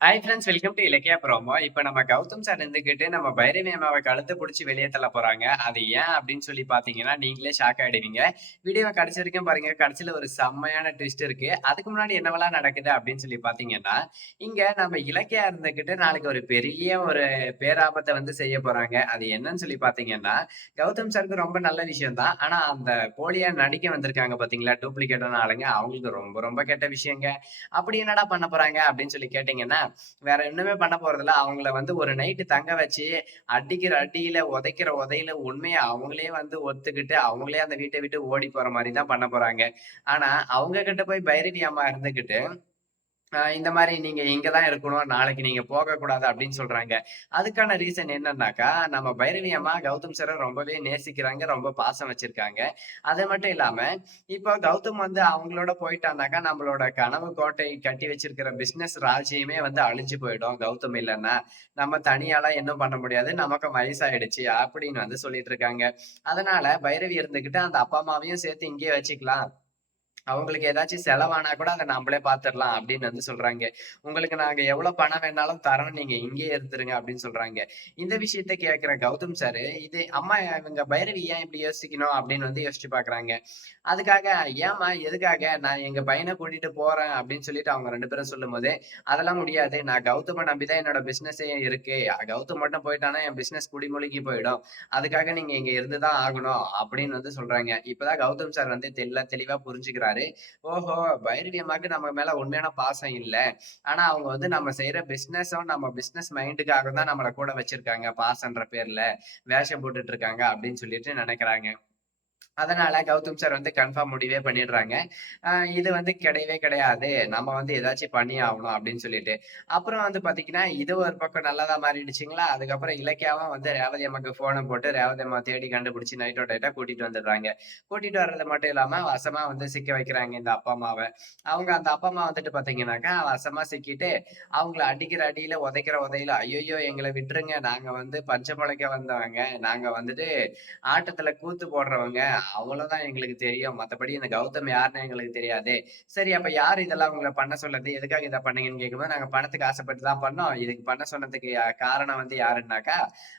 Hi friends, welcome to Ilakkiya promo. இப்ப நம்ம Gautham sir இருந்துகிட்டு நம்ம பைரவி அம்மாவை கழுத்தை புடிச்சு வெளியே தள்ள போறாங்க. அது ஏன் அப்படின்னு சொல்லி பாத்தீங்கன்னா நீங்களே ஷாக் ஆயிடுவீங்க. வீடியோவை கடைசி வரைக்கும் பாருங்க. கடைசியில ஒரு செம்மையான ட்விஸ்ட் இருக்கு. அதுக்கு முன்னாடி என்னவெல்லாம் நடக்குது அப்படின்னு சொல்லி பாத்தீங்கன்னா, இங்க நம்ம இலக்கியா இருந்துகிட்டு நாளைக்கு ஒரு பெரிய ஒரு பேராபத்தை வந்து செய்ய போறாங்க. அது என்னன்னு சொல்லி பாத்தீங்கன்னா, கௌதம் சாருக்கு ரொம்ப நல்ல விஷயம் தான். ஆனா அந்த போலியா நடிக்க வந்திருக்காங்க பாத்தீங்களா, டூப்ளிகேட்டான ஆளுங்க, அவங்களுக்கு ரொம்ப ரொம்ப கெட்ட விஷயங்க. அப்படி என்னடா பண்ண போறாங்க அப்படின்னு சொல்லி கேட்டீங்கன்னா, வேற ஒண்ணுமே பண்ண போறதில்ல. அவங்கள வந்து ஒரு நைட்டு தங்க வச்சு, அடிக்கிற அடியில, உதைக்கிற உதையில உண்மைய அவங்களே வந்து ஒத்துக்கிட்டு, அவங்களே அந்த வீட்ட விட்டு ஓடி போற மாரி தான் பண்ண போறாங்க. ஆனா, அவங்க கிட்ட போய் பைரவி அம்மா இருந்துகிட்டு, இந்த மாரி நீங்க இங்க தான் இருக்கணும். நாளைக்கு நீங்க போகக்கூடாது அப்படின்னு சொல்றாங்க. அதுக்கான ரீசன் என்னன்னாக்கா, நம்ம பைரவி அம்மா கௌதம் சார ரொம்பவே நேசிக்கிறாங்க. ரொம்ப பாசம் வச்சிருக்காங்க. அது மட்டும் இல்லாம, இப்போ கௌதம் வந்து அவங்களோட போயிட்டான்னாக்கா, நம்மளோட கனவு கோட்டை கட்டி வச்சிருக்கிற பிசினஸ் ராஜ்யமே வந்து அழிஞ்சு போயிடும். கௌதம் இல்லன்னா. நம்ம தனியாலாம் எதுவும் பண்ண முடியாது. நமக்கும் வயசாயிடுச்சு அப்படின்னு வந்து சொல்லிட்டு இருக்காங்க. அதனால பைரவி இருந்துகிட்டு அந்த அப்பா, அம்மாவையும் சேர்த்து இங்கேயே வச்சுக்கலாம். அவங்களுக்கு ஏதாச்சும் செலவானா கூட அத நம்பளே பார்த்துரலாம் அப்படின்னு வந்து சொல்றாங்க. உங்களுக்கு நாங்க எவ்வளவு பணம் வேணாலும் தர்றோம். நீங்க இங்கேயே இருந்துருங்க அப்படின்னு சொல்றாங்க. இந்த விஷயத்த கேட்கிற கௌதம் சாரு, இது அம்மா இவங்க பைரவி ஏன் இப்படி யோசிக்கணும் அப்படின்னு வந்து யோசிச்சு பார்க்குறாங்க. அதுக்காக ஏம்மா? எதுக்காக? நான் எங்க பையன கூட்டிட்டு போறேன் அப்படின்னு சொல்லிட்டு அவங்க 2 பேரும் சொல்லும்போது, அதெல்லாம் முடியாது. நான் கௌதம நம்பி தான் என்னோட பிசினஸே இருக்கு. கௌதம் மட்டும் போயிட்டான்னா என் பிசினஸ் குடிமுழுகி போயிடும். அதுக்காக நீங்க இங்க இருந்து தான் ஆகணும் அப்படின்னு வந்து சொல்றாங்க. இப்பதான் கௌதம் சார் வந்து தெளிவா புரிஞ்சுக்கிறாரு. ஓஹோ! பைரவி அம்மாக்கு நம்ம மேல உண்மையான பாசம் இல்ல. ஆனா அவங்க வந்து நம்ம செய்யற பிசினஸும் நம்ம பிசினஸ் மைண்டுக்காக தான் நம்மள கூட வச்சிருக்காங்க. பாசம்ன்ற பேர்ல வேஷம் போட்டுட்டு இருக்காங்க அப்படின்னு சொல்லிட்டு நெனைக்கிறாங்க. அதனால கௌதம் சார் வந்து கன்ஃபார்ம் முடிவே பண்ணிடுறாங்க. அ இது வந்து கிடையவே கிடையாது. நம்ம வந்து ஏதாச்சும் பண்ணியே ஆகணும் அப்படின்னு சொல்லிட்டு. அப்புறம் வந்து பார்த்தீங்கன்னா, இது ஒரு பக்கம் நல்லதா மாறிடுச்சுங்களா, அதுக்கப்புறம் இலக்கியாவும் வந்து ரேவதி அம்மாக்கு ஃபோன போட்டு ரேவதி அம்மாவ தேடி கண்டுபிடிச்சு நைட்டோட நைட்டா கூட்டிட்டு வந்துடுறாங்க. கூட்டிட்டு வர்றது மட்டும் இல்லாம வசமா வந்து சிக்க வைக்கிறாங்க இந்த அப்பா, அம்மாவ. அவங்க அந்த அப்பா, அம்மா வந்துட்டு பார்த்தீங்கன்னாக்கா, வசமா சிக்கிட்டு அவங்கள அடிக்கிற அடியில, உதைக்கிற உதையில, "ஐய்யய்யோ! எங்கள விட்டுருங்க. நாங்க வந்து பஞ்ச பொழைக்க வந்தவங்க. நாங்க வந்துட்டு ஆட்டத்துல கூத்து போடுறவங்க. அவ்வளோதான் எங்களுக்கு தெரியும். மத்தபடி இந்த கௌதம் யாருன்னு எங்களுக்கு தெரியாதே. சரி அப்ப யார் இதெல்லாம் உங்கள பண்ண சொன்னது? எதுக்காக இத பண்ணீங்கன்னு கேட்கும்போது, நாங்க பணத்துக்கு ஆசைப்பட்டு தான் பண்ணோம். இதுக்கு பண்ண சொன்னதுக்கு காரணம் வந்து யாருன்னாக்கா,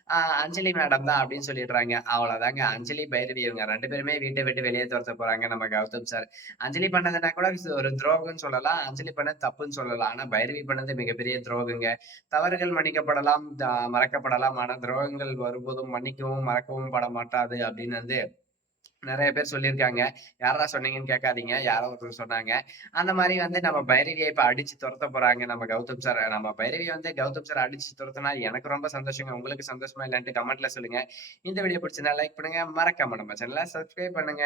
அ அஞ்சலி மேடம் தான் அப்படின்னு சொல்லிடுறாங்க. அவ்வளோதாங்க. அஞ்சலி, பைரவி இவங்க 2 பேருமே வீட்ட விட்டு வெளியே துரத்த போறாங்க நம்ம கௌதம் சார். அஞ்சலி பண்ணதுன்னா கூட ஒரு துரோகம்ன்னு சொல்லலாம். அஞ்சலி பண்ணது தப்புன்னு சொல்லலாம். ஆனா பைரவி பண்ணது மிகப்பெரிய துரோகங்க. தவறுகள் மன்னிக்கப்படலாம், மறக்கப்படலாம். ஆனா துரோகங்கள் வரும்போதும் மன்னிக்கவும், மறக்கவும் பட மாட்டாது அப்படின்னு வந்து நெறைய பேர் சொல்லியிருக்காங்க. யார்றா சொன்னீங்கன்னு கேட்காதீங்க. யாரோ ஒருத்தர் சொன்னாங்க. அந்த மாரி வந்து நம்ம பைரவிய இப்ப அடிச்சு தொரத்த போறாங்க நம்ம கௌதம் சார. நம்ம பைரவி வந்து கௌதம் சார அடிச்சு தொரத்துனா எனக்கு ரொம்ப சந்தோஷங்க. உங்களுக்கு சந்தோஷமா இல்லன்ட்டு கமெண்ட்ல சொல்லுங்க. இந்த வீடியோ பிடிச்சிருந்தா லைக் பண்ணுங்க. மறக்காம நம்ம சேனல சப்ஸ்கிரைப் பண்ணுங்க.